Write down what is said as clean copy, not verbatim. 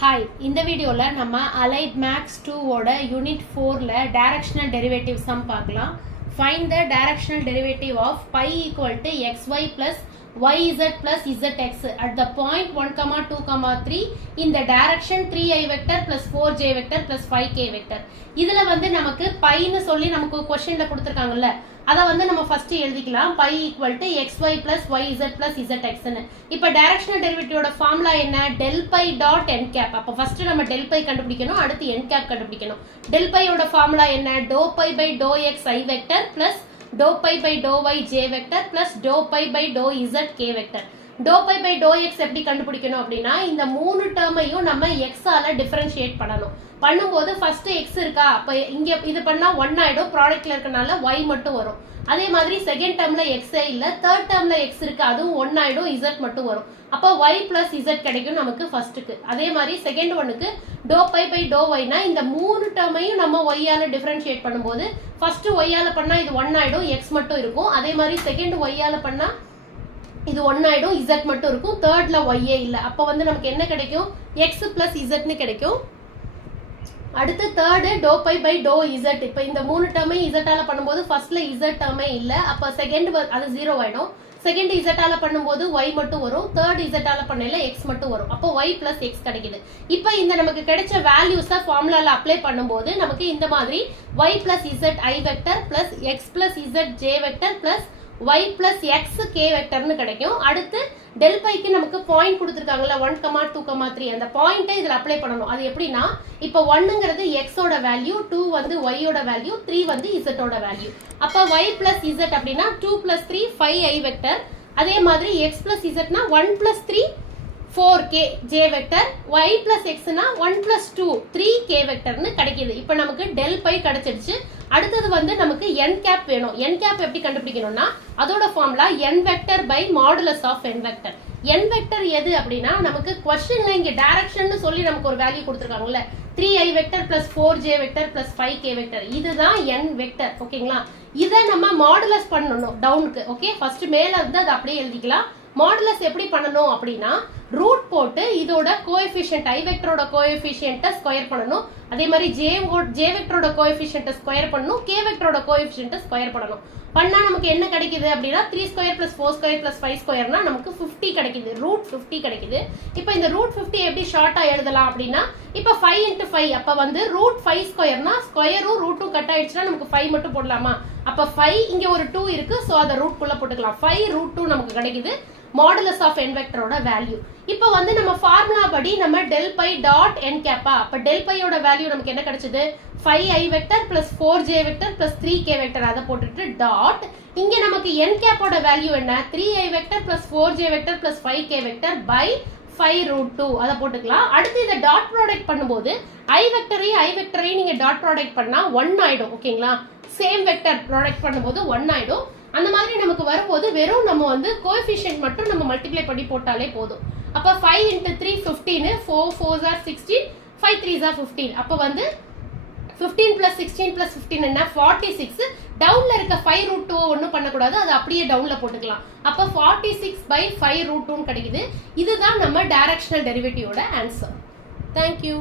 Hi, இந்த வீடியோல நம்ம Allied Max 2 ஓட Unit 4ல Directional Derivative sum பார்க்கலாம். Find the directional derivative of pi equal to xy plus yz plus zx at the point 1, 2, 3 in the direction 3i vector plus 4j vector plus 5k vector. இதுல வந்து நமக்கு pi னு சொல்லி நமக்கு क्वेश्चनல கொடுத்திருக்காங்கல்ல, அத வந்து நம்ம ஃபர்ஸ்ட் எழுதிக்கலாம். pi equal to xy plus yz plus zx னு. இப்போ டைரக்ஷனல் டெரிவேட்டிவோட ஃபார்முலா என்ன? del pi dot n cap. அப்ப ஃபர்ஸ்ட் நம்ம del pi கண்டுபிடிக்கணும், அடுத்து n cap கண்டுபிடிக்கணும். del pi ஓட ஃபார்முலா என்ன? dou pi by dou x i vector plus dou pi by dou y j vector plus dou pi by dou z k vector. dou pi by dou x எப்படி கண்டுபிடிக்கணும் அப்படின்னா, இந்த மூணு டேர்மையும் நம்ம x ஆல differentiate பண்ணணும். பண்ணும்போது ஃபர்ஸ்ட் x இருக்கா, அப்ப இங்க இது பண்ணா 1 ஆயிடும், ப்ராடக்ட்ல இருக்கனால y மட்டும் வரும். அதே மாதிரி செகண்ட் டேர்ம்ல x இல்ல, தேர்ட் டேர்ம்ல x இருக்கு, அதுவும் 1 ஆயிடும், z மட்டும் வரும். அப்ப y plus z கிடைக்கும் நமக்கு ஃபர்ஸ்ட்க்கு. அதே மாதிரி செகண்ட் ஒன்னுக்கு dou pi by dou y னா இந்த மூணு டேர்மையும் நம்ம y ஆல டிஃபரன்ஷியேட் பண்ணும்போது ஃபர்ஸ்ட் y ஆல பண்ணா இது 1 ஆயிடும், x மட்டும் இருக்கும். அதே மாதிரி செகண்ட் y ஆல பண்ணா இது 1 ஆயிடும், z மட்டும் இருக்கும். தேர்ட்ல y இல்ல, அப்ப வந்து நமக்கு என்ன கிடைக்கும்? x plus z னு கிடைக்கும். அடுத்து third dou pi by dou z. இப்போ இந்த மூணு டேர்மை z ஆல பண்ணும்போது ஃபர்ஸ்ட்ல z டேர்மே இல்ல, அப்ப செகண்ட் அது 0 ஆயிடும். செகண்ட் z ஆல பண்ணும்போது y மட்டும் வரும், தேர்ட் z ஆல பண்ணல x மட்டும் வரும். அப்போ y plus x கிடைக்குது. இப்போ இந்த நமக்கு கிடைச்ச வேல்யூஸை ஃபார்முலால அப்ளை பண்ணும்போது நமக்கு இந்த மாதிரி y plus z i vector plus x plus z j vector plus y plus x k vector னு கிடைக்கும். அடுத்து del pi க்கு நமக்கு பாயிண்ட் கொடுத்திருக்காங்கல 1, 2, 3, அந்த பாயிண்டை இதுல அப்ளை பண்ணனும். அது எப்படினா, இப்போ 1ங்கிறது x ஓட வேல்யூ, 2 வந்து y ஓட வேல்யூ, 3 வந்து z ஓட வேல்யூ. அப்ப y plus z அப்படினா 2 plus 3 5i வெக்டர். அதே மாதிரி x plus z னா 1 plus 3 4k j vector, y plus x னா 1 plus 2 3k வெக்டர்னு கிடைக்குது. இப்போ நமக்கு del pi கிடைச்சிடுச்சு. அடுத்து வந்து நமக்கு n cap வேணும். n cap எப்படி கண்டுபிடிக்கணும்னா, அதோட formula n vector by modulus of n vector. n vector எது அப்படினா, நமக்கு क्वेश्चनல இங்க டைரக்ஷன் னு சொல்லி நமக்கு ஒரு value கொடுத்திருக்காங்கல, 3i vector plus 4j vector plus 5k vector. இதுதான் n vector. ஓகேங்களா? இத நம்ம மாடுலஸ் பண்ணனும் டவுனுக்கு. ஓகே, ஃபர்ஸ்ட் மேல இருந்து அத அப்படியே எழுதிக்கலாம். மாடுலஸ் எப்படி பண்ணனும் அப்படினா, ரூட் போட்டு இதோட கோஎஃபிஷியன்ட் i வெக்டரோட கோஎஃபிஷியன்ட்ட ஸ்கொயர் பண்ணனும். அதே மாதிரி j வெக்டரோட கோஎஃபிஷியன்ட்ட ஸ்கொயர் பண்ணனும், k வெக்டரோட கோஎஃபிஷியன்ட்ட ஸ்கொயர் பண்ணனும். பண்ணா நமக்கு என்ன கிடைக்குது அப்படினா, 3 ஸ்கொயர் plus 4 ஸ்கொயர் plus 5 ஸ்கொயர்னா நமக்கு 50 கிடைக்குது, ரூட் 50 கிடைக்குது. இப்போ இந்த ரூட் 50 எப்படி ஷார்ட்டா எழுதலாம் அப்படினா, இப்போ 5 into 5 அப்ப வந்து ரூட் 5 ஸ்கொயர்னா ஸ்கொயரும் ரூட்டும் கட் ஆயிடுச்சுனா நமக்கு 5 மட்டும் போடலாமா? அப்ப 5 இங்க ஒரு 2 இருக்கு, சோ அத ரூட் குள்ள போட்டுக்கலாம். 5 root 2 நமக்கு கிடைக்குது, modulus of n vectorோட வேல்யூ. இப்போ வந்து நம்ம ஃபார்முலா படி நம்ம del pi dot n cap. அப்ப del pi ஓட வேல்யூ நமக்கு என்ன கிடைச்சது? 5i vector plus 4j vector plus 3k vector. அத போட்டுட்டு டாட், இங்க நமக்கு n cap ஓட வேல்யூ என்ன? 3i vector plus 4j vector plus 5k vector by 5 root 2. அத போட்டுக்கலாம். அடுத்து இத டாட் ப்ராடக்ட் பண்ணும்போது i வெக்டரை நீங்க டாட் ப்ராடக்ட் பண்ணா 1 ஆயிடும். ஓகேங்களா? சேம் வெக்டர் ப்ராடக்ட் பண்ணும்போது 1 ஆயிடும். அந்த மாதிரி நமக்கு வரும்போது வெறும் நம்ம வந்து கோஎஃபிஷியன்ட் மட்டும் நம்ம மல்டிப்ளை பண்ணி போட்டாலே போதும். அப்ப 5 into 3 15, 4 4s are 16, 5 3s are 15. அப்ப வந்து 15 plus 16 plus 15 என்ன? 46. டவுன்ல இருக்க 5 root 2 ஒண்ணும் பண்ண கூடாது, அது அப்படியே டவுன்ல போட்டுக்கலாம். அப்ப 46 by 5 root 2 கிடைக்குது. இதுதான் நம்ம டைரக்ஷனல் டெரிவேட்டிவோட ஆன்சர். Thank you.